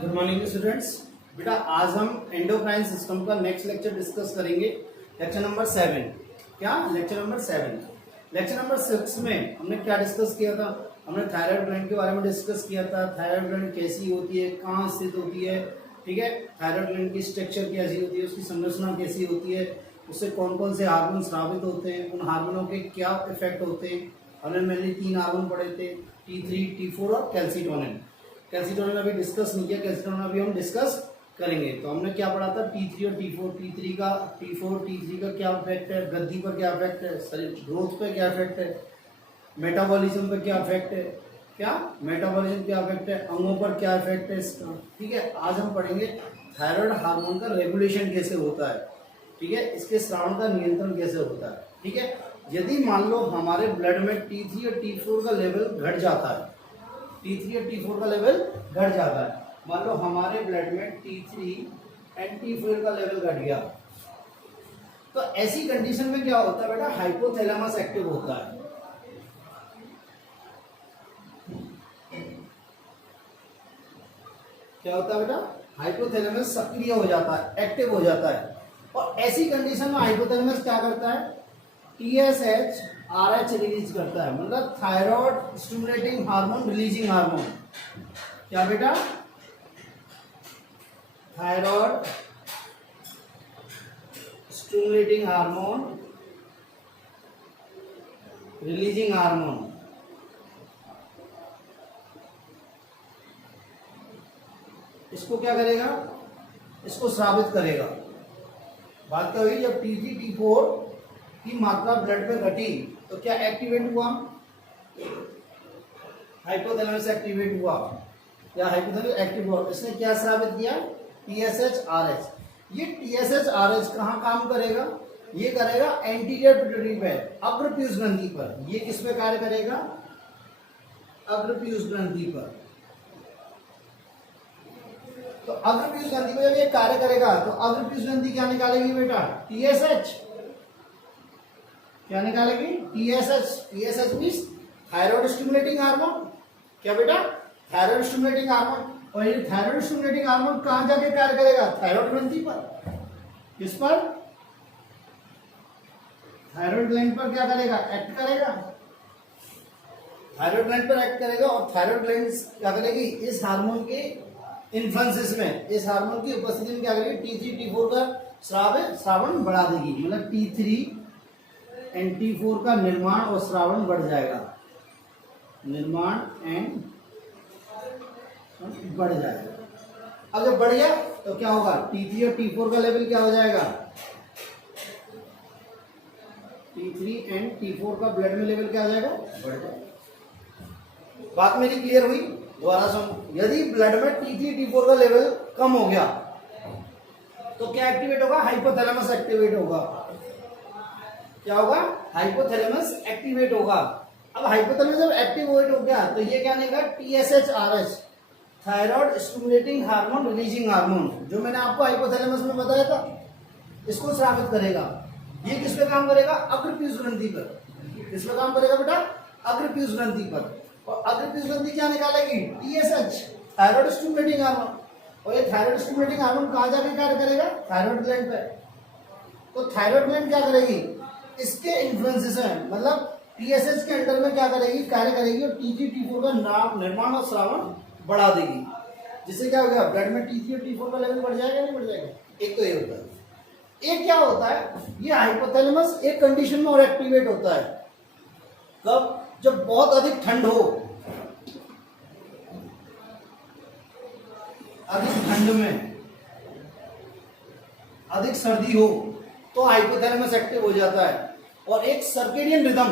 Good morning students. बेटा आज हम एंडोक्राइन सिस्टम का नेक्स्ट लेक्चर डिस्कस करेंगे। Lecture number 7। क्या लेक्चर नंबर 7? लेक्चर नंबर 6 में हमने क्या डिस्कस किया था? हमने थायराइड ग्लैंड के बारे में डिस्कस किया था। थायराइड ग्लैंड कैसी होती है, कहाँ स्थित होती है, ठीक है। थायराइड ग्लैंड की स्ट्रक्चर कैसी होती है, उसकी संरचना कैसी होती है, उससे कौन कौन से हार्मोन स्रावित होते हैं, उन हार्मोनों के क्या इफेक्ट होते हैं। हमने मेनली 3 हार्मोन पढ़े थे, T3, T4 और कैल्सिटोनिन। कैल्सिटोनिन अभी डिस्कस नहीं किया, कैल्सिटोनिन अभी हम डिस्कस करेंगे। तो हमने क्या पढ़ा था? T3 और T4। T3 का क्या इफेक्ट है, वृद्धि पर क्या इफेक्ट है, शरीर ग्रोथ पे क्या इफेक्ट है, मेटाबॉलिज्म पे क्या इफेक्ट है, क्या मेटाबॉलिज्म क्या इफेक्ट है, अंगों पर क्या इफेक्ट है इसका, ठीक है। आज हम पढ़ेंगे थायराइड हार्मोन का रेगुलेशन कैसे होता है, ठीक है, इसके स्राव का नियंत्रण कैसे होता है, ठीक है। यदि मान लो हमारे ब्लड में T3 और T4 का लेवल घट जाता है, T3 और T4 का लेवल घट जाता है, मान लो हमारे ब्लड में T3 एंड T4 का लेवल घट गया, तो ऐसी कंडीशन में क्या होता है बेटा? हाइपोथैलेमस एक्टिव होता है। क्या होता है बेटा? हाइपोथैलेमस सक्रिय हो जाता है, एक्टिव हो जाता है। और ऐसी कंडीशन में हाइपोथैलेमस क्या करता है? TSH RH रिलीज करता है, मतलब thyroid stimulating hormone releasing hormone. क्या बेटा? Thyroid stimulating hormone releasing hormone. इसको क्या करेगा? इसको स्रावित करेगा। बात क्या हुई? जब T3 T4 की मात्रा ब्लड में घटी तो क्या एक्टिवेट हुआ? हाइपोथैलेमस एक्टिवेट हुआ, या हाइपोथैलेमस एक्टिव हुआ। इसने क्या स्रावित किया? TSH RH। ये TSH RH कहाँ काम करेगा? ये करेगा एंटीरियर पिट्यूटरी पे, अग्र पीयूष ग्रंथि पर। ये किस पे कार्य करेगा? अग्र पीयूष ग्रंथि पर। तो अग्र पीयूष ग्रंथि पर जब ये कार्य करेगा तो अग्र पीयूष ग्रंथि क्या निकालेगी बेटा? TSH। क्या निकालेगी? TSH। TSH means thyroid stimulating hormone. क्या बेटा? Thyroid stimulating hormone. और ये थायराइड स्टिमुलेटिंग हार्मोन कहां जाके कार्य करेगा? थायराइड ग्रंथि पर। किस पर? थायराइड ग्लैंड पर क्या करेगा? एक्ट करेगा। थायराइड ग्लैंड पर एक्ट करेगा और थायराइड ग्लैंड क्या करेगी? इस हार्मोन के इन्फ्लुएंसेस में, इस हार्मोन की उपस्थिति में क्या करेगी? T3 T4 का श्रावण बढ़ा देगी, मतलब T3 एंड T4 का निर्माण और श्रावण बढ़ जाएगा। निर्माण एंड बढ़ जाएगा। अब जब बढ़ गया तो क्या होगा? T3 और T4 का लेवल क्या हो जाएगा? T3 एंड T4 का ब्लड में लेवल क्या हो जाएगा? बढ़ जाएगा। बात मेरी क्लियर हुई? दोबारा सुन। यदि ब्लड में T3 T4 का लेवल कम हो गया तो क्या एक्टिवेट होगा? हाइपोथैलेमस एक्टिवेट होगा। क्या होगा? हाइपोथैलेमस एक्टिवेट होगा। अब हाइपोथैलेमस जब एक्टिवेट हो गया तो ये क्या लेगा? TSH RH, thyroid stimulating hormone releasing hormone, जो मैंने आपको हाइपोथैलेमस में बताया था, इसको स्रावित करेगा। ये किस पे काम करेगा? अग्र पीयूष ग्रंथि पर। किस पे काम करेगा बेटा? अग्र पीयूष ग्रंथि पर। और अग्र पीयूष ग्रंथि क्या निकालेगी? TSH, thyroid stimulating hormone. और ये थायराइड स्टिमुलेटिंग हार्मोन कहां जाके कार्य करेगा? थायराइड ग्लैंड पे। तो थायराइड ग्लैंड क्या करेगी? इसके इन्फ्लुएंसेस है, मतलब TSH के अंडर में क्या करेगी? कार्य करेगी और T3 T4 का निर्माण और श्रावण बढ़ा देगी। जिससे क्या होगा? ब्लड में T3 और T4 का लेवल बढ़ जाएगा, नहीं बढ़ जाएगा? एक तो ये होता है। एक क्या होता है? ये हाइपोथैलेमस एक कंडीशन में और एक्टिवेट होता है। कब? जब बहुत अधिक ठंड हो, अधिक ठंड में, अधिक सर्दी हो तो हाइपोथैलेमस एक्टिव हो जाता है। और एक सर्केडियन रिदम,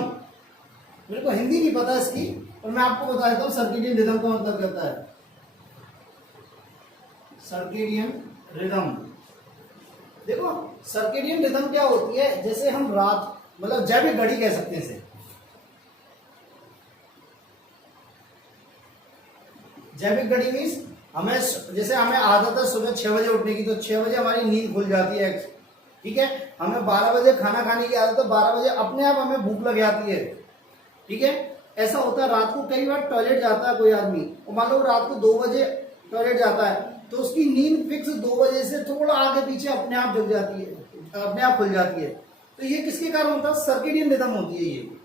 मेरे को हिंदी नहीं पता इसकी, और मैं आपको बता देता हूं सर्केडियन रिदम का मतलब क्या होता है। सर्केडियन रिदम, देखो सर्केडियन रिदम क्या होती है? जैसे हम रात, मतलब जैविक घड़ी कह सकते हैं इसे। जैविक घड़ी मीन्स हमें, जैसे हमें आदत है सुबह 6 बजे उठने की, तो 6 बजे हमारी नींद खुल जाती है, ठीक है। हमें 12 बजे खाना खाने की आदत है, 12 बजे अपने आप हमें भूख लग जाती है, ठीक है। ऐसा होता है रात को कई बार टॉयलेट जाता है कोई आदमी, और मान लो रात को 2 बजे टॉयलेट जाता है, तो उसकी नींद फिक्स 2 बजे से थोड़ा आगे पीछे अपने आप जग जाती है, अपने आप खुल जाती है। तो ये किसके कारण होता है? सर्केडियन रिदम होती है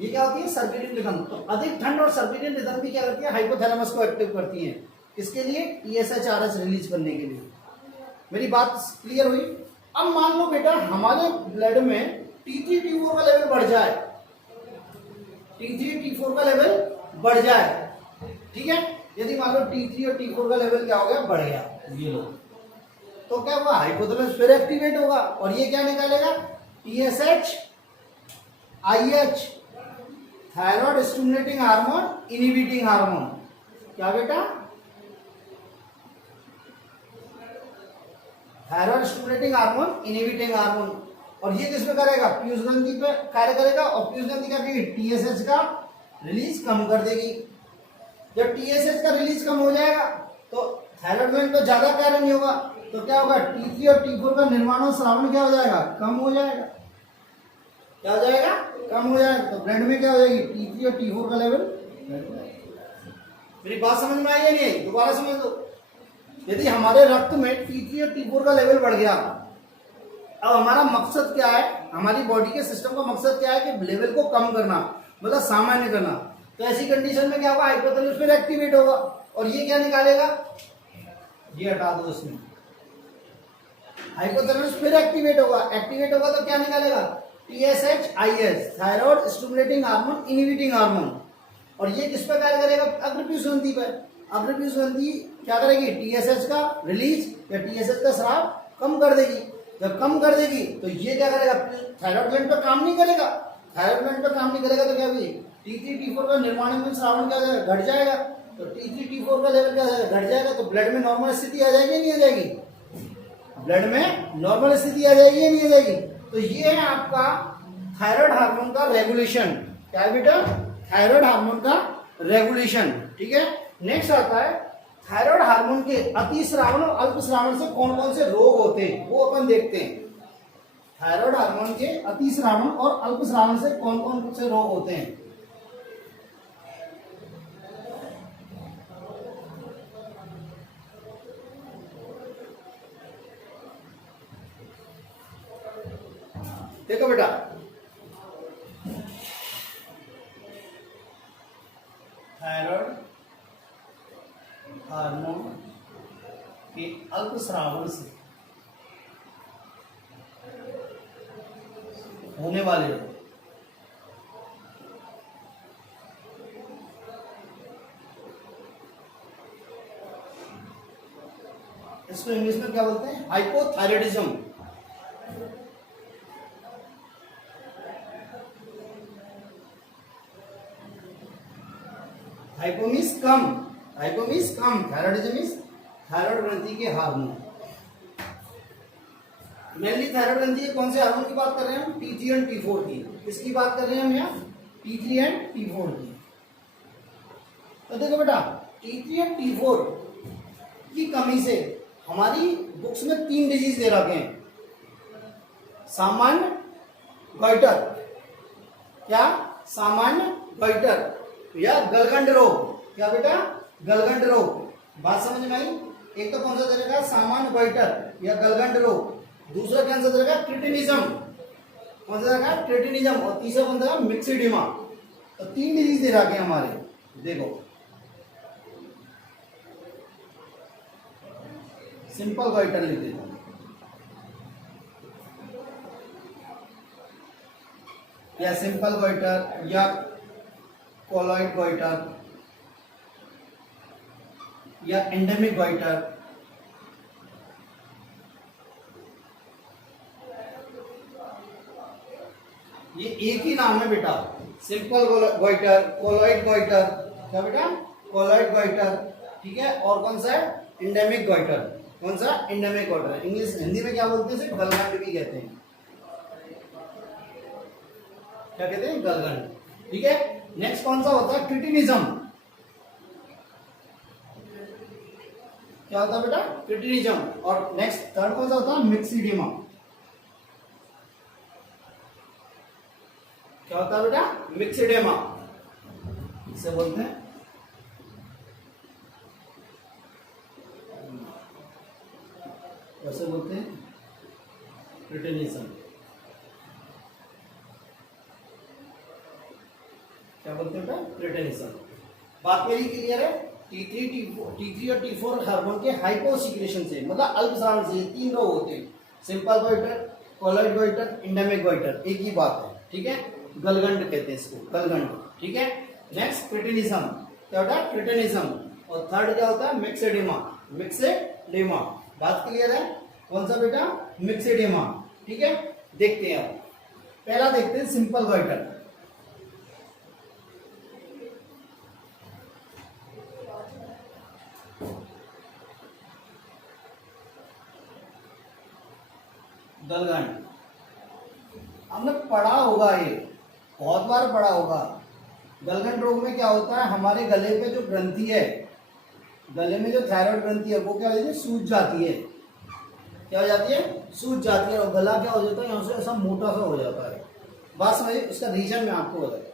ये क्या होती है? Circadian rhythm. तो अधिक ठंड और सर्केडियन रिदम भी क्या करती है? हाइपोथैलेमस को एक्टिव करती है। किसके लिए? TSH-RH रिलीज करने के लिए। मेरी बात क्लियर हुई? अब मान लो बेटा हमारे ब्लड में T3 T4 का लेवल बढ़ जाए, T3 T4 का लेवल बढ़ जाए, ठीक है। यदि मान लो T3 और T4 का लेवल क्या हो गया? बढ़ गया, ये लो, तो क्या हुआ? हाइपोथैलेमस फिर एक्टिवेट होगा और ये क्या निकालेगा? TSH IH, thyroid stimulating hormone, inhibiting hormone. क्या बेटा? Thyroid stimulating hormone, inhibiting hormone. और ये किस पे करेगा? पीयूष ग्रंथि पे कार्य करेगा और पीयूष ग्रंथि क्या करेगी? TSH का रिलीज कम कर देगी। जब TSH का रिलीज कम हो जाएगा तो थायराइड ग्लैंड पे ज्यादा कार्य नहीं होगा, तो क्या होगा? T3 और T4 का निर्माण और स्रावन क्या हो जाएगा? कम हो जाएगा। क्या हो जाएगा? कम हो जाएगा। तो ब्लड में क्या हो जाएगी? T3 और T4 का लेवल। मेरी बात समझ में आई या नहीं आई? दोबारा समझ लो। यदि हमारे रक्त में T3 और T4 का लेवल बढ़ गया, अब हमारा मकसद क्या है? हमारी बॉडी के सिस्टम का मकसद क्या है? कि लेवल को कम करना, मतलब सामान्य करना। तो ऐसी कंडीशन में क्या होगा? हाइपोथैलेमस फिर एक्टिवेट होगा और ये क्या निकालेगा? ये हटा दो इसमें। हाइपोथैलेमस फिर एक्टिवेट होगा, एक्टिवेट होगा तो क्या निकालेगा? TSH IH, thyroid stimulating hormone, inhibiting hormone. और ये किस पर कार्य करेगा? अग्रपीयूष ग्रंथि पर। अग्रपीयूष ग्रंथि क्या करेगी? TSH का रिलीज या TSH का स्राव कम कर देगी। जब कम कर देगी तो ये क्या करेगा? थायराइड ग्लैंड पर काम नहीं करेगा। थायराइड ग्लैंड पर काम नहीं करेगा तो क्या होगी? T3 T4 का निर्माण में श्रावण क्या जाएगा? घट जाएगा। तो T3 T4 का लेवल क्या जाएगा? घट जाएगा। तो ब्लड में नॉर्मल स्थिति आ जाएगी नहीं आ जाएगी? ब्लड में नॉर्मल स्थिति आ जाएगी या नहीं आ जाएगी? तो ये है आपका थायराइड हार्मोन का रेगुलेशन। क्या है बेटा? थायराइड हार्मोन का रेगुलेशन, ठीक है। नेक्स्ट आता है थायराइड हार्मोन के अतिस्रावन और अल्पस्रावन से कौन कौन से रोग होते हैं, वो अपन देखते हैं। थायराइड हार्मोन के अतिस्रावन और अल्पस्रावन से कौन कौन से रोग होते हैं? देखो बेटा, थायराइड हार्मोन के अल्पस्रावन से होने वाले रोग। इसको इंग्लिश में क्या बोलते हैं? हाइपोथायराइडिज्म। हाइपो मीन्स कम, हाइपो मीन्स कम, थायराइडिज्म मीन्स थायराइड ग्रंथि के हार्मोन। मेनली थायराइड ग्रंथि के कौन से हार्मोन की बात कर रहे हैं हम? T3 एंड T4 की। किसकी बात कर रहे हैं हम यहाँ? T3 एंड T4 की। तो देखो बेटा, T3 एंड T4 की कमी से हमारी बुक्स में 3 डिजीज दे रखे हैं। सामान्य गॉइटर, क्या? सामान्य गॉइटर या गलगंड रोग। क्या बेटा? गलगंड रोग। बात समझ में आई? एक तो कौन सा दे रखा? सामान्य गॉइटर या गलगंड रोग। दूसरा कौन सा दे रखा? क्रिटिनिज्म। कौन सा दे रखा? क्रिटिनिज्म। और तीसरा कौन सा? मिक्सिडिमा। तो 3 डिजीज दे रखे हैं हमारे। देखो, सिंपल गॉइटर लिख देता हूं, या सिंपल गॉइटर या कोलॉइड गॉइटर या एंडेमिक गॉइटर। ये एक ही नाम है बेटा, सिंपल गॉइटर, कोलॉइड गॉइटर। क्या बेटा? कोलॉइड गॉइटर, ठीक है। और कौन सा है? Endemic goitre. कौन सा? Endemic goitre. इंग्लिश हिंदी में क्या बोलते हैं? सिर्फ गलगंड भी कहते हैं। क्या कहते हैं? गलगंड, ठीक है। नेक्स्ट कौन सा होता है? क्रिटिनिज्म। क्या होता है बेटा? क्रिटिनिज्म। और नेक्स्ट थर्ड कौन सा होता है? मिक्सिडिमा। क्या होता है बेटा? मिक्सिडेमा, इसे बोलते हैं। वैसे बोलते हैं क्रिटिनिज्म। क्या बोलते हैं बेटा? क्रिटिनिज्म। बात मेरी क्लियर है? T3 और T4 हार्मोन के हाइपोसिक्रेशन से, मतलब अल्पस्राव से 3 रोग होते हैं, simple goitre, colloid goitre, endemic goitre, एक ही बात है, ठीक है। गलगंड कहते हैं इसको, गलगंड, ठीक है। नेक्स्ट क्रिटिनिज्म, क्या होता है? क्रिटिनिज्म। और थर्ड क्या होता है? मिक्सेडिमा। मिक्सेडिमा, बात क्लियर है? कौन सा बेटा? मिक्सेडिमा, ठीक है। देखते हैं अब, पहला देखते हैं सिंपल गोइटर। गलगंड हमने पढ़ा होगा, ये बहुत बार पढ़ा होगा। गलगंड रोग में क्या होता है? हमारे गले पे जो ग्रंथि है, गले में जो थायराइड ग्रंथि है, वो क्या हो जाती है? सूज जाती है। क्या हो जाती है? सूज जाती है, और गला क्या हो जाता है? यहाँ से ऐसा मोटा सा हो जाता है। बात समझिए, इसका रीजन मैं आपको बताता हूँ।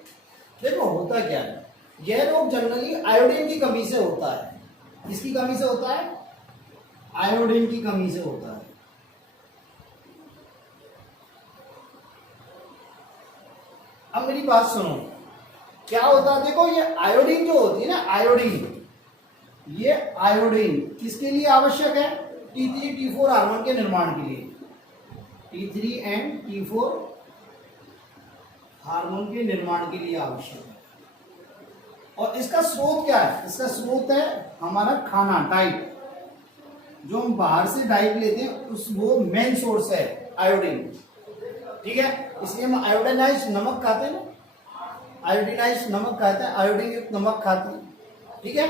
देखो होता क्या है, यह रोग जनरली आयोडीन की कमी से होता है। किसकी कमी से होता है? आयोडीन की कमी से होता है। अब मेरी बात सुनो, क्या होता है? देखो, ये आयोडीन जो होती है ना, आयोडीन, ये आयोडीन किसके लिए आवश्यक है? T3 T4 हार्मोन के निर्माण के लिए। T3 एंड T4 हार्मोन के निर्माण के लिए आवश्यक है। और इसका स्रोत क्या है? इसका स्रोत है हमारा खाना, डाइट। जो हम बाहर से डाइट लेते हैं, उस वो मेन सोर्स है आयोडीन, ठीक है। इसलिए हम आयोडीनाइज्ड नमक खाते हैं ना, आयोडीनाइज्ड नमक खाते हैं, आयोडीन युक्त नमक खाते हैं, ठीक है।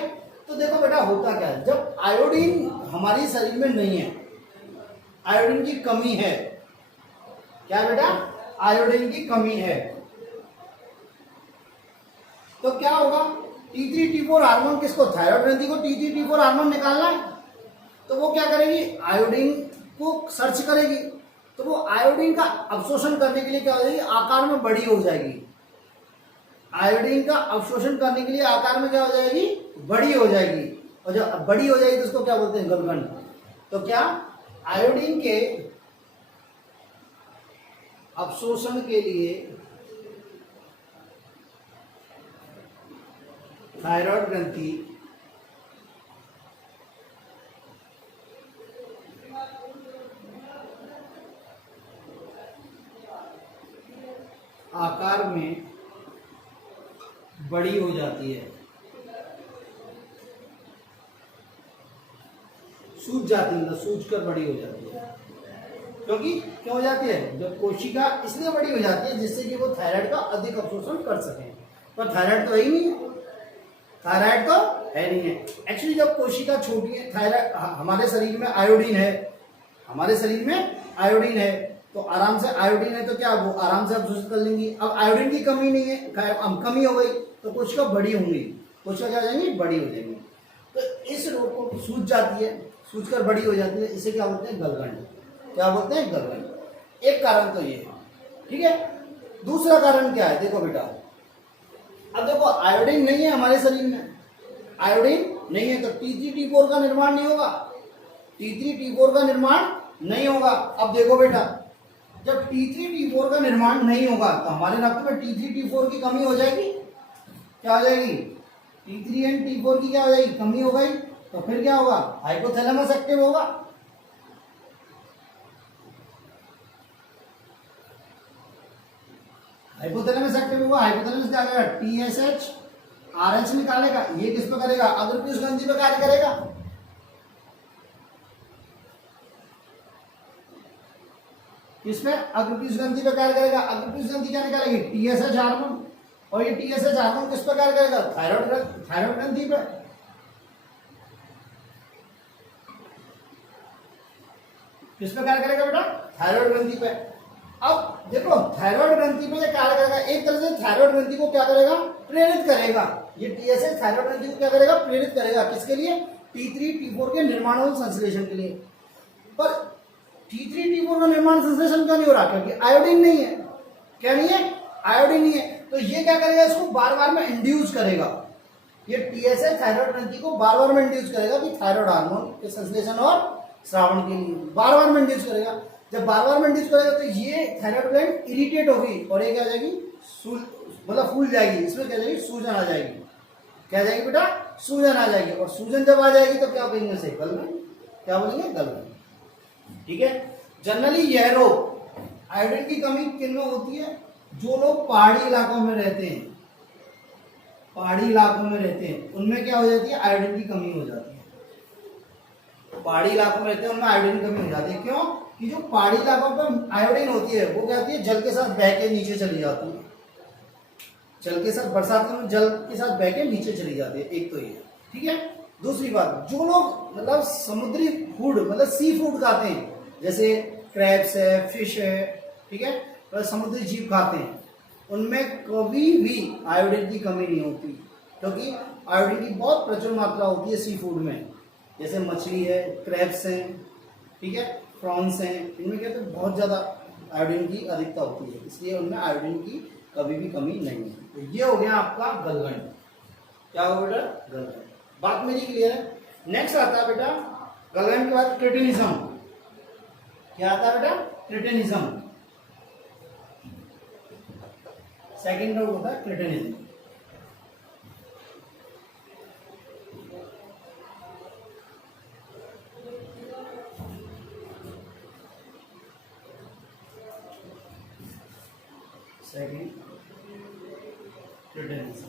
तो देखो बेटा, होता क्या है, जब आयोडीन हमारे शरीर में नहीं है, आयोडीन की कमी है, क्या बेटा? आयोडीन की कमी है, तो क्या होगा? T3 T4 हार्मोन किसको? थायराइड ग्रंथि को T3 T4 हार्मोन निकालना है, तो वो क्या करेगी? आयोडीन को सर्च करेगी, तो वो आयोडीन का अवशोषण करने के लिए क्या हो जाएगी? आकार में बड़ी हो जाएगी। आयोडीन का अवशोषण करने के लिए आकार में क्या हो जाएगी? बड़ी हो जाएगी। और जब बड़ी हो जाएगी तो उसको क्या बोलते हैं? गलगंड। तो क्या आयोडीन के अवशोषण के लिए थायराइड ग्रंथि आकार में बड़ी हो जाती है, सूज जाती है, मतलब सूज कर बड़ी हो जाती है। क्योंकि क्यों हो जाती है? जब कोशिका इसलिए बड़ी हो जाती है जिससे कि वो थायराइड का अधिक अवशोषण कर सके। पर थायराइड तो है ही नहीं, थायराइड तो है नहीं है। एक्चुअली जब कोशिका छोटी है, थायराइड, हमारे शरीर में आयोडीन है, हमारे शरीर में आयोडीन है, तो आराम से आयोडीन है, तो क्या वो आराम से अवशोषित कर लेंगी। अब आयोडीन की कमी नहीं है, कमी हो गई, तो कोशिका बड़ी होंगी, कोशिका क्या हो जाएंगी? बड़ी हो जाएंगी। तो इस रोग को सूज जाती है, सूज कर बड़ी हो जाती है, इसे क्या बोलते हैं? गलगंड। क्या बोलते हैं? गलगंड। एक कारण तो ये है, ठीक है। दूसरा कारण क्या है? देखो बेटा, अब देखो, आयोडीन नहीं है हमारे शरीर में, आयोडीन नहीं है, तो T3 T4 का निर्माण नहीं होगा, T3 T4 का निर्माण नहीं होगा। अब देखो बेटा, जब T3 T4 का निर्माण नहीं होगा तो हमारे रक्त में T3 T4 की कमी हो जाएगी। क्या हो जाएगी? T3 एंड T4 की क्या हो जाएगी? कमी हो गई। तो फिर क्या होगा? हाइपोथैलेमस एक्टिव होगा। हाइपोथैलेमस एक्टिव होगा, हाइपोथैलेमस क्या करेगा? TSH RH निकालेगा। ये किस पे करेगा? अग्रपीयूष ग्रंथि पे कार्य करेगा। किस पे? अग्रपीयूष ग्रंथि पे कार्य करेगा। अग्रपीयूष ग्रंथि क्या निकालेगी? TSH hormone. और ये TSH हार्मोन किस पे कार्य करेगा? थायराइड ग्रंथि पे। किस पे कार्य करेगा बेटा? थायराइड ग्रंथि पे। अब देखो, थायराइड ग्रंथि पे ये कार्य करेगा, एक तरह से थायराइड ग्रंथि को क्या करेगा? प्रेरित करेगा। ये TSH थायराइड ग्रंथि को क्या करेगा? प्रेरित करेगा। किसके लिए? T3 T4 के निर्माण और संश्लेषण के लिए। पर T3 T4 का निर्माण संश्लेषण क्यों नहीं हो रहा? क्योंकि आयोडीन नहीं है। क्या नहीं है? आयोडीन नहीं है। तो ये क्या करेगा? इसको बार बार में इंड्यूस करेगा। ये TSH थायराइड ग्रंथि को बार बार में इंड्यूस करेगा कि थायराइड हार्मोन के संश्लेषण और श्रावण के लिए, बार बार में इंड्यूस करेगा। जब बार बार में इंड्यूस करेगा तो ये थायराइड ग्लैंड इरिटेट होगी और ये क्या आ जाएगी, मतलब फूल जाएगी, इसमें क्या जाएगी, सूजन आ जाएगी। क्या जाएगी बेटा, सूजन आ जाएगी। और सूजन जब आ जाएगी तो क्या कहेंगे उसे, गलगन। क्या बोलेंगे, गलगन। ठीक है। जनरली यह रोग आयोडीन की कमी किन में होती है, जो लोग पहाड़ी इलाकों में रहते हैं, पहाड़ी इलाकों में रहते हैं उनमें क्या हो जाती है, आयोडीन की कमी हो जाती है। पहाड़ी इलाकों में रहते हैं उनमें आयोडीन की कमी हो जाती है। क्यों, कि जो पहाड़ी इलाकों पर आयोडीन होती है वो क्या होती है, जल के साथ बह के नीचे चली जाती है। जल के साथ, बरसात में जल के साथ बह के नीचे चली जाती है। एक तो ये, ठीक है। दूसरी बात, जो लोग मतलब समुद्री फूड मतलब सी फूड खाते हैं, जैसे क्रैब्स है, फिश है, ठीक है, और समुद्री जीव खाते हैं, उनमें कभी भी आयोडीन की कमी नहीं होती, क्योंकि आयोडीन की बहुत प्रचुर मात्रा होती है सी फूड में। जैसे मछली है, क्रैब्स हैं, ठीक है, प्रॉन्स हैं, इनमें क्या है, बहुत ज़्यादा आयोडीन की अधिकता होती है, इसलिए उनमें आयोडीन की कभी भी कमी नहीं है। तो ये हो गया आपका गलगंड। क्या हो बेटा, गलगंड। बात मेरी क्लियर है। नेक्स्ट आता है बेटा गलगंड के बाद क्रिटिनिज्म। क्या आता है बेटा, क्रिटिनिज्म। सेकेंड रोग होता है क्रिटिनिज्म। Second cretinism.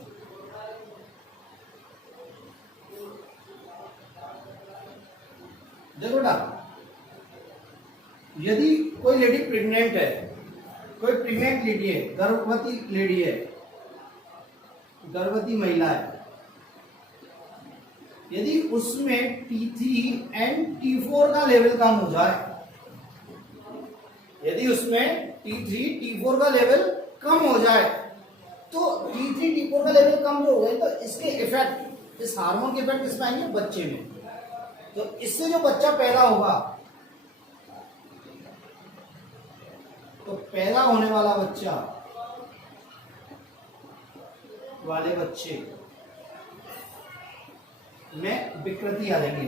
देखो बेटा, यदि कोई लेडी प्रेग्नेंट है, कोई प्रेग्नेंट लेडी है, गर्भवती लेडी है, गर्भवती महिला है, यदि उसमें T3 एंड T4 का लेवल कम हो जाए, यदि उसमें T3 T4 का लेवल कम हो जाए, तो T3 T4 का लेवल कम जो हो गए तो इसके इफेक्ट, इस हार्मोन के इफेक्ट किसमें आएंगे, बच्चे में। तो इससे जो बच्चा पैदा होगा, तो पैदा होने वाला बच्चा वाले बच्चे में विकृति आ जाएंगी,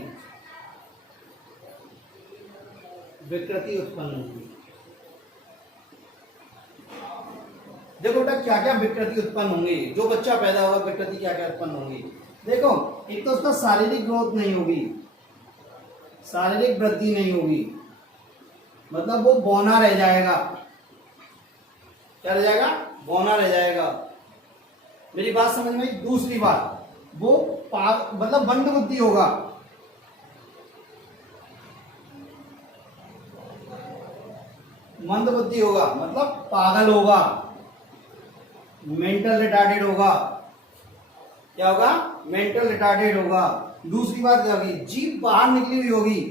विकृति उत्पन्न होगी। देखो बेटा क्या क्या विकृति उत्पन्न होंगी, जो बच्चा पैदा होगा विकृति क्या क्या उत्पन्न होंगी। देखो, एक तो उसका शारीरिक ग्रोथ नहीं होगी, शारीरिक वृद्धि नहीं होगी, मतलब वो बौना रह जाएगा। क्या रह जाएगा, बौना रह जाएगा। मेरी बात समझ में आई। दूसरी बात, वो मतलब मंद बुद्धि होगा, मंद बुद्धि होगा मतलब पागल होगा, मेंटल रिटार्डेड होगा। क्या होगा, मेंटल रिटार्डेड होगा। दूसरी बात क्या होगी, जीभ बाहर निकली हुई होगी,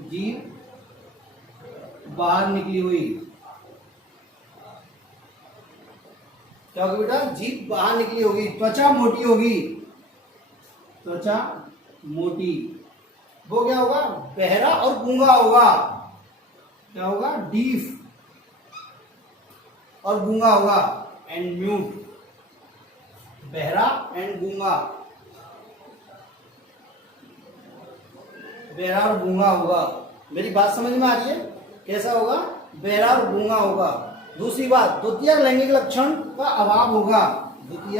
जीभ बाहर निकली हुई। क्या होगी बेटा, जीभ बाहर निकली होगी। त्वचा मोटी होगी, त्वचा मोटी। वो क्या होगा, बहरा और गूंगा होगा। क्या होगा, डीफ और गूंगा होगा, एंड म्यूट, बहरा एंड गूंगा, बहरा और गूंगा होगा। मेरी बात समझ में आ रही है, कैसा होगा, बहरा और गूंगा होगा। दूसरी बात, द्वितीय लैंगिक लक्षण का अभाव होगा, द्वितीय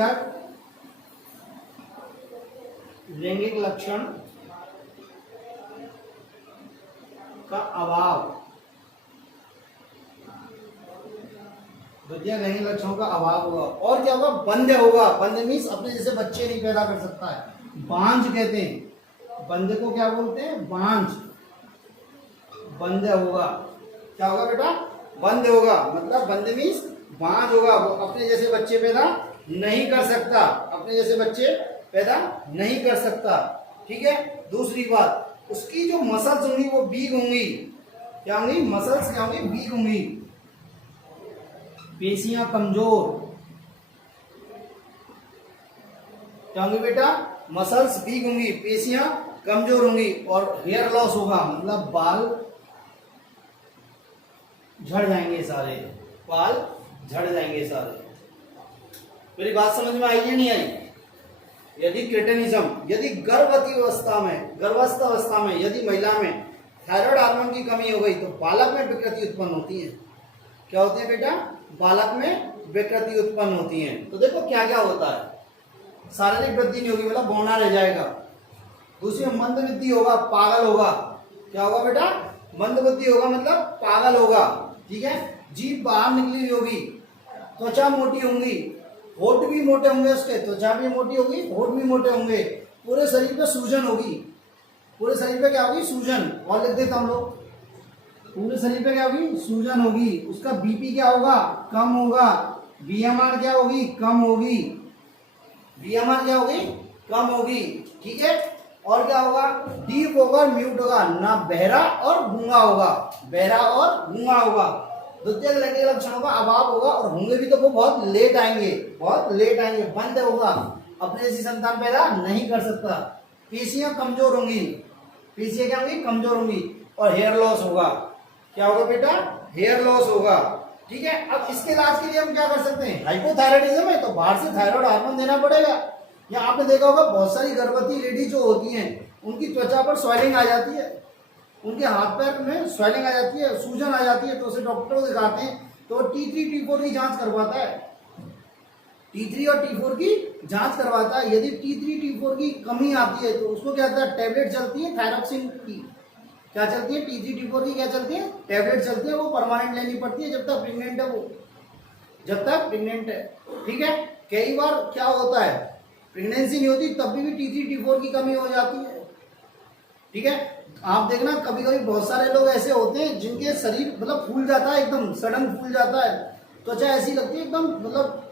लैंगिक लक्षण का अभाव, द्वितीय लैंगिक लक्षणों का अभाव होगा। और क्या होगा, बंध्य होगा। बंध्य मीन्स अपने जैसे बच्चे नहीं पैदा कर सकता है, बांझ कहते हैं। बंध्य को क्या बोलते हैं, बांझ। बंध्य होगा। क्या होगा बेटा, बंध्य होगा, मतलब बंध्य मीन्स बांझ होगा, वो अपने जैसे बच्चे पैदा नहीं कर सकता, अपने जैसे बच्चे पैदा नहीं कर सकता। ठीक है। दूसरी बात, उसकी जो मसल्स होंगी वो वीक होंगी। क्या होंगी, मसल्स क्या होंगी, वीक होंगी। पेशियां कमजोर। क्या होंगी बेटा, मसल्स वीक होंगी, पेशियां कमजोर होंगी। और हेयर लॉस होगा, मतलब बाल झड़ जाएंगे सारे, बाल झड़ जाएंगे सारे। मेरी बात समझ में आई या नहीं आई? यदि क्रेटेनिज्म, यदि गर्भावस्था अवस्था में यदि महिला में थायराइड हार्मोन की कमी हो गई तो बालक में विकृति उत्पन्न होती है। क्या होती है बेटा? बालक में विकृति उत्पन्न होती है। तो देखो क्या क्या होता है, शारीरिक वृद्धि नहीं होगी, मतलब बौना रह जाएगा। दूसरी मंद बुद्धि होगा, पागल होगा। क्या होगा बेटा? मंद बुद्धि होगा मतलब पागल होगा। ठीक है, जीभ बाहर निकली होगी, त्वचा मोटी होंगी, होठ भी मोटे होंगे उसके, त्वचा भी मोटी होगी, होठ भी मोटे होंगे, पूरे शरीर पे सूजन होगी। पूरे शरीर पे क्या होगी? सूजन। और लिख देता हम लोग, पूरे शरीर पे क्या होगी? सूजन होगी। उसका बीपी क्या होगा? कम होगा। बीएमआर क्या होगी? कम होगी। बीएमआर क्या होगी? कम होगी। ठीक है, और क्या होगा? डीप होगा और म्यूट होगा, ना बहरा और गूंगा होगा। बहरा और गूंगा होगा। द्वितीय लैंगिक लक्षणों का अभाव होगा, और होंगे भी तो वो बहुत लेट आएंगे, बहुत लेट आएंगे। बंद होगा, अपने जैसी संतान पैदा नहीं कर सकता। पेशियां कमजोर होंगी, पेशियां क्या होंगी? कमजोर होंगी। और हेयर लॉस होगा। क्या होगा बेटा? हेयर लॉस होगा। ठीक है, अब इसके इलाज के लिए हम क्या कर सकते हैं? हाइपोथायराइडिज्म है तो बाहर से थायराइड हार्मोन देना पड़ेगा। या आपने देखा होगा बहुत सारी गर्भवती लेडी जो होती हैं उनकी त्वचा पर स्वेलिंग आ जाती है, उनके हाथ पैर में स्वेलिंग आ जाती है, सूजन आ जाती है, तो उसे डॉक्टर को दिखाते हैं तो T3 T4 की जांच करवाता है। T3 और T4 की जांच करवाता है। यदि T3 T4 की कमी आती है तो उसको क्या होता है? टैबलेट चलती है थायरॉक्सिन की। क्या चलती है? T3 T4 की क्या चलती है? टैबलेट चलती है। वो परमानेंट लेनी पड़ती है जब तक प्रेग्नेंट है, वो जब तक प्रेग्नेंट है। ठीक है, कई बार क्या होता है, प्रेगनेंसी नहीं होती तब भी T3 T4 की कमी हो जाती है। ठीक है, आप देखना कभी कभी बहुत सारे लोग ऐसे होते हैं जिनके शरीर मतलब फूल जाता है, एकदम सडन फूल जाता है, त्वचा ऐसी लगती है एकदम मतलब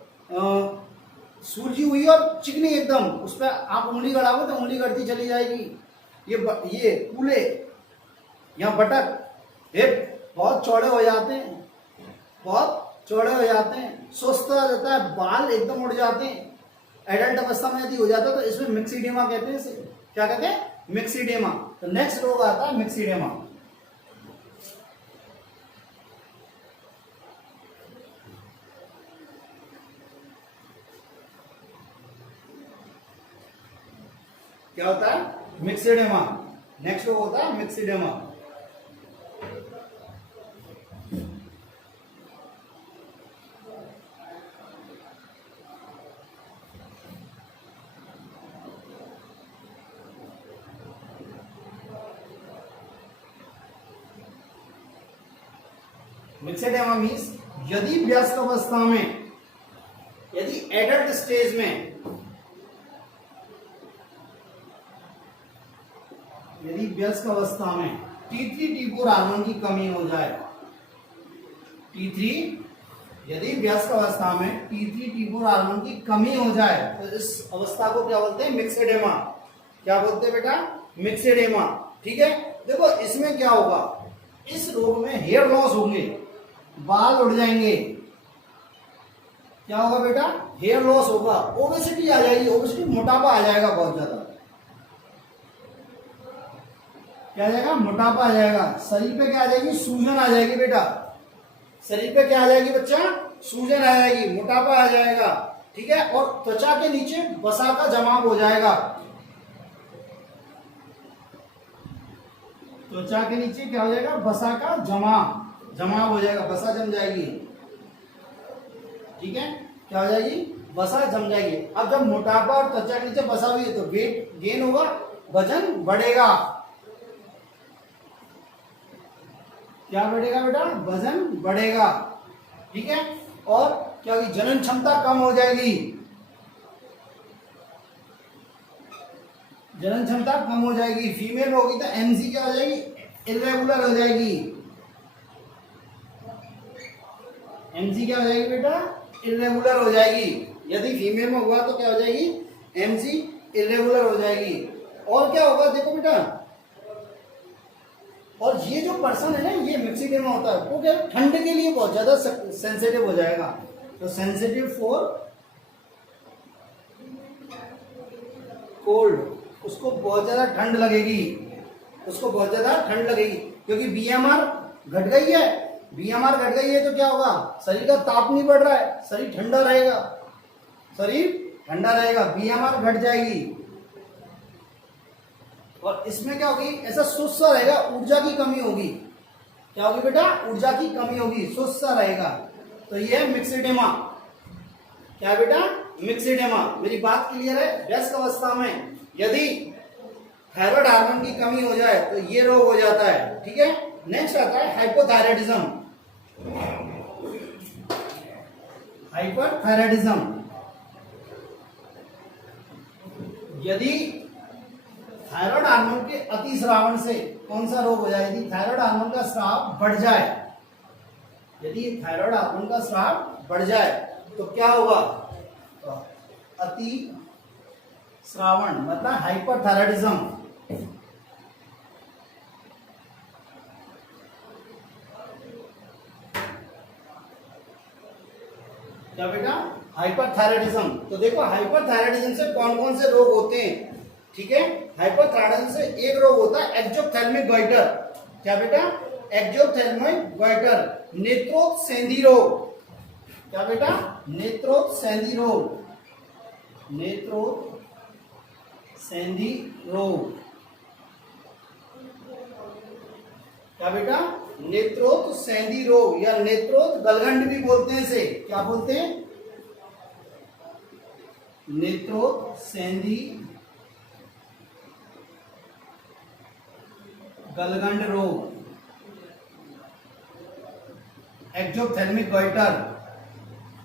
सूजी हुई और चिकनी एकदम, उस पर आप उंगली गड़ाओगे तो उंगली गड़ती चली जाएगी। ये कूले या बटक हिप बहुत चौड़े हो जाते हैं, बहुत चौड़े हो जाते हैं, सुस्त रहता है, बाल एकदम उड़ जाते हैं। एडल्ट अवस्था में यदि हो जाता है तो इसमें मिक्सीडेमा कहते हैं। इसे क्या कहते हैं? मिक्सीडेमा। तो नेक्स्ट रोग आता है मिक्सीडेमा। क्या होता है? मिक्सीडेमा। नेक्स्ट रोग होता है मिक्सीडेमा। मिक्सीडेमा मीन्स यदि वयस्क अवस्था में, यदि एडल्ट स्टेज में, यदि वयस्क अवस्था में T3 T4 हार्मोन की कमी हो जाए, T3 यदि वयस्क अवस्था में T3 T4 हार्मोन की कमी हो जाए तो इस अवस्था को क्या बोलते हैं? मिक्सीडेमा। क्या बोलते हैं बेटा? मिक्सीडेमा। ठीक है, देखो इसमें क्या होगा, इस रोग में हेयर लॉस होंगे, बाल उड़ जाएंगे। क्या होगा बेटा? हेयर लॉस होगा, ओबेसिटी आ जाएगी, ओबेसिटी मोटापा आ जाएगा बहुत ज्यादा। क्या आ जाएगा? मोटापा आ जाएगा। शरीर पे क्या आ जाएगी? सूजन आ जाएगी बेटा। शरीर पे क्या आ जाएगी बच्चा? सूजन आ जाएगी, मोटापा आ जाएगा। ठीक है, और त्वचा के नीचे वसा का जमाव हो जाएगा। त्वचा के नीचे क्या हो जाएगा? वसा का जमाव हो जाएगा, वसा जम जाएगी। ठीक है, क्या हो जाएगी? वसा जम जाएगी। अब जब मोटापा और त्वचा के नीचे वसा हुई है तो वेट गेन होगा, वजन बढ़ेगा। क्या बढ़ेगा बेटा? वजन बढ़ेगा। ठीक है, और क्या होगी? जनन क्षमता कम हो जाएगी, जनन क्षमता कम हो जाएगी। फीमेल में होगी तो एमसी क्या हो जाएगी? इरेगुलर हो जाएगी। एमसी क्या हो जाएगी बेटा? इरेगुलर हो जाएगी। यदि फीमेल में हुआ तो क्या हो जाएगी? एमसी इरेगुलर हो जाएगी। और क्या होगा देखो बेटा, और ये जो पर्सन है ना, ये मिक्सीडेमा होता है, वो क्या ठंड के लिए बहुत ज्यादा सेंसिटिव हो जाएगा। तो सेंसिटिव फॉर कोल्ड, उसको बहुत ज्यादा ठंड लगेगी, उसको बहुत ज्यादा ठंड लगेगी, क्योंकि बीएमआर घट गई है। बीएमआर घट गई है तो क्या होगा? शरीर का ताप नहीं बढ़ रहा है, शरीर ठंडा रहेगा, शरीर ठंडा रहेगा, बीएमआर घट जाएगी। और इसमें क्या होगी, ऐसा सुस्त सा रहेगा, ऊर्जा की कमी होगी। क्या होगी बेटा, ऊर्जा की कमी होगी, सुस्त सा रहेगा। तो ये है मिक्सिडेमा। क्या बेटा, मिक्सिडेमा। मेरी बात क्लियर है। वयस्क अवस्था में यदि थायराइड हार्मोन की कमी हो जाए तो ये रोग हो जाता है। ठीक है, नेक्स्ट आता है हाइपोथायराइडिज्म। हाइपरथायराइडिज्म, यदि थायराइड हार्मोन के अतिस्रावण से कौन सा रोग हो जाए, यदि थायराइड हार्मोन का स्राव बढ़ जाए, यदि थायराइड हार्मोन का स्राव बढ़ जाए तो क्या होगा, तो अति श्रावण मतलब हाइपरथायराइडिज्म। क्या बेटा, हाइपरथायराइडिज्म। तो देखो हाइपरथायराइडिज्म से कौन कौन से रोग होते हैं। ठीक है, हाइपरथायराइडिज्म से एक रोग होता है एक्जोप्थेल्मिक गॉइटर। क्या बेटा, एक्जोप्थेल्मिक गॉइटर, नेत्रोत्सेंधी रोग। क्या बेटा, नेत्रोत्सेंधी रोग, नेत्रोत्सेंधी रोग। क्या बेटा, नेत्रोत्सेंधी रोग या नेत्रोत गलगंड भी बोलते हैं इसे। क्या बोलते हैं, नेत्रोत्सेंधी गलगंड रोग, एक्जोप्थेल्मिक गॉइटर।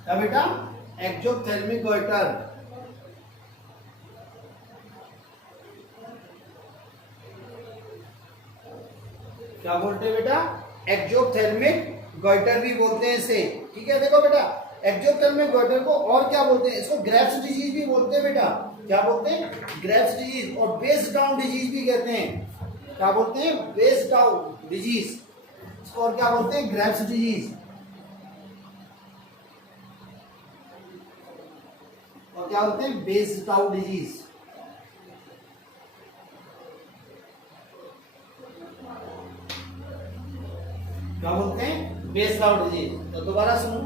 क्या बेटा, एक्जोप्थेल्मिक गॉइटर। क्या बोलते हैं बेटा, एक्जोप्थेल्मिक गॉइटर भी बोलते हैं इसे। ठीक है, देखो बेटा एक्जोप्थेल्मिक गॉइटर को और क्या बोलते हैं, इसको ग्रेव्स डिजीज भी बोलते हैं बेटा। क्या बोलते हैं, ग्रेव्स डिजीज, और बेस डाउन डिजीज भी कहते हैं। क्या बोलते हैं, बेस डाउन डिजीज, इसको और क्या बोलते हैं, ग्रेव्स डिजीज। और क्या बोलते हैं, बेस डाउन डिजीज। क्या बोलते हैं, बेस डाउन डिजीज। तो दोबारा सुनो,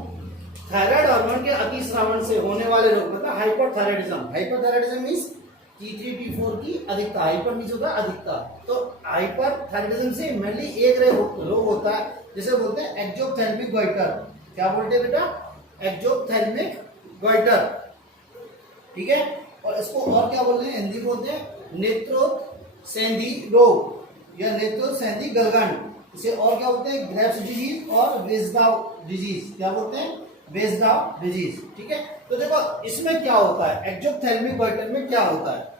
थायराइड हार्मोन के अतिस्रावण से होने वाले रोग मतलब hyperthyroidism. Hyperthyroidism means T3 T4 की अधिकता। हाइपर मींस होता है अधिकता। तो हाइपरथायराइडिज्म से मेनली एक रोग होता है जिसे बोलते हैं एक्जोप्थेल्मिक गॉइटर। क्या बोलते हैं बेटा, एक्जोप्थेल्मिक गॉइटर। ठीक है, और इसको और क्या बोलते हैं, हिंदी बोलते हैं नेत्रोत्सेंधी रोग या नेत्रोत्सेंधी गलगंड। इसे और क्या बोलते हैं, ग्रेव्स डिजीज और वेस्डाउ डिजीज। क्या बोलते हैं, वेस्डाउ डिजीज। ठीक है, तो देखो इसमें क्या होता है, एक्जोप्थेल्मिक गॉइटर में क्या होता है।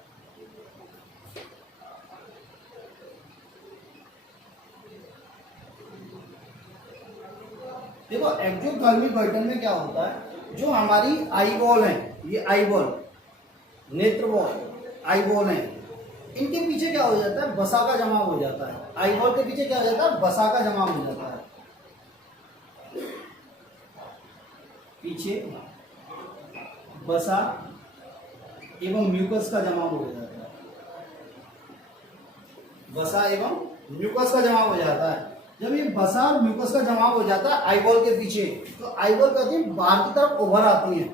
देखो एक्जोप्थेल्मिक गॉइटर में क्या होता है, जो हमारी आई बॉल है, ये आई बॉल, नेत्र बॉल, आई बॉल है, इनके पीछे क्या हो जाता है, वसा का जमाव हो जाता है। आई बॉल के पीछे क्या हो जाता है, वसा का जमाव हो जाता है। पीछे वसा एवं म्यूकस का जमाव हो जाता है। वसा एवं म्यूकस का जमाव हो जाता है। जब ये वसा और म्यूकस का जमाव हो जाता है आई बॉल के पीछे, तो आई बॉल क्या होती है, बाहर की तरफ उभर आती है।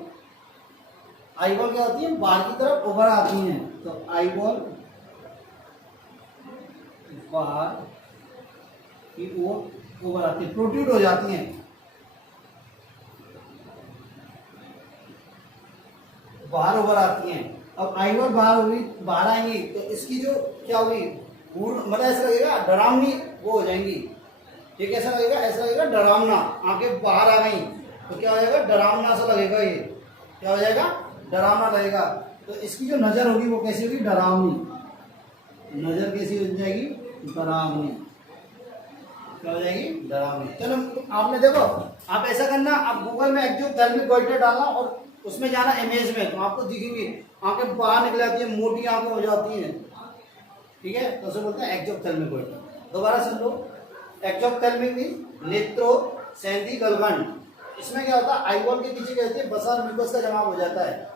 आई बॉल क्या होती है, बाहर की तरफ उभर आती है। तो आई बॉल बाहर की ओर उभर आती है, प्रोट्रूड हो जाती है, बाहर उभर आती हैं। अब आई बॉल बाहर आएंगी तो इसकी जो क्या होगी, मतलब ऐसा लगेगा डरावनी वो हो जाएंगी। ये कैसा लगेगा, ऐसा लगेगा डरावना, आंखें बाहर आ गई तो क्या हो जाएगा, डरावना सा लगेगा। ये क्या हो जाएगा, डरावना लगेगा। तो इसकी जो नजर होगी वो कैसी होगी, डरावनी। नजर कैसी हो जाएगी, डरावनी। क्या हो जाएगी, डरावनी। चलो आपने देखो, आप ऐसा करना, आप गूगल में एक्जोप्थेल्मिक गॉइटर डालना और उसमें जाना इमेज में, तो आपको दिखेंगी आंखें बाहर निकल जाती है, मोटी आंखें हो जाती हैं। ठीक है, तो उसे बोलते हैं एक्जोप्थेल्मिक गॉइटर। दोबारा सुन लो, एक्जोप्थेल्मिक मींस नेत्रोत्सेंधी गलगंड। इसमें क्या होता है, आई बॉल के पीछे क्या होती है, वसा और म्यूकस का जमाव हो जाता है।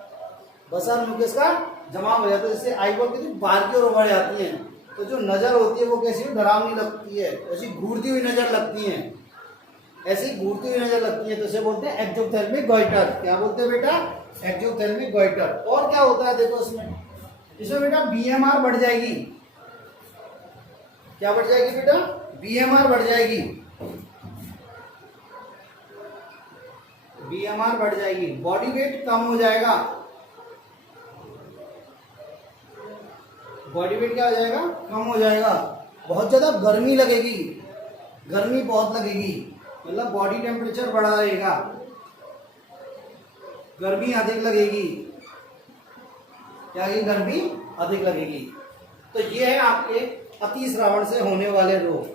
वसा और म्यूकस का जमाव हो जाता है, जिससे आई बॉल की बाहर की ओर बढ़ जाती है। तो जो नजर होती है वो कैसी डरावनी लगती है, ऐसी घूरती हुई नजर लगती है, ऐसी घूरती हुई नजर लगती है। तो इसे बोलते हैं एक्जोप्थेल्मिक गॉइटर। क्या बोलते हैं बेटा, एक्सोथेल्मिक गोइटर। और क्या होता है देखो इसमें बेटा बीएमआर बढ़ जाएगी। क्या बढ़ जाएगी बेटा? बीएमआर बढ़ जाएगी। बीएमआर बढ़ जाएगी, बॉडी वेट कम हो जाएगा। बॉडी वेट क्या हो जाएगा? कम हो जाएगा। बहुत ज्यादा गर्मी लगेगी, गर्मी बहुत लगेगी, मतलब बॉडी टेम्परेचर बढ़ा रहेगा, गर्मी अधिक लगेगी। क्या? गर्मी अधिक लगेगी। तो ये है आपके अतिश्रावण से होने वाले रोग,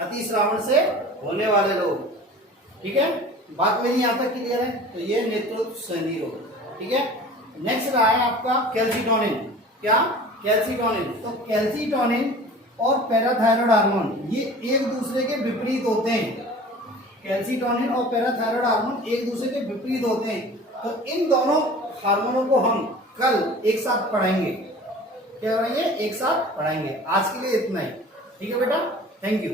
अतिश्रावण से होने वाले रोग। ठीक है, बात मेरी यहाँ तक क्लियर है? तो ये नेत्रोत्सर्गी रोग। ठीक है, नेक्स्ट रहा है आपका कैल्सिटोनिन। क्या? कैल्सिटोनिन। तो कैल्सिटोनिन और पैराथायरॉयड हार्मोन ये एक दूसरे के विपरीत होते हैं। कैल्सिटोनिन और पैराथायरॉयड हार्मोन एक दूसरे के विपरीत होते हैं। तो इन दोनों हार्मोनों को हम कल एक साथ पढ़ाएंगे। क्या पढ़ाएंगे? एक साथ पढ़ाएंगे। आज के लिए इतना ही। ठीक है बेटा, थैंक यू।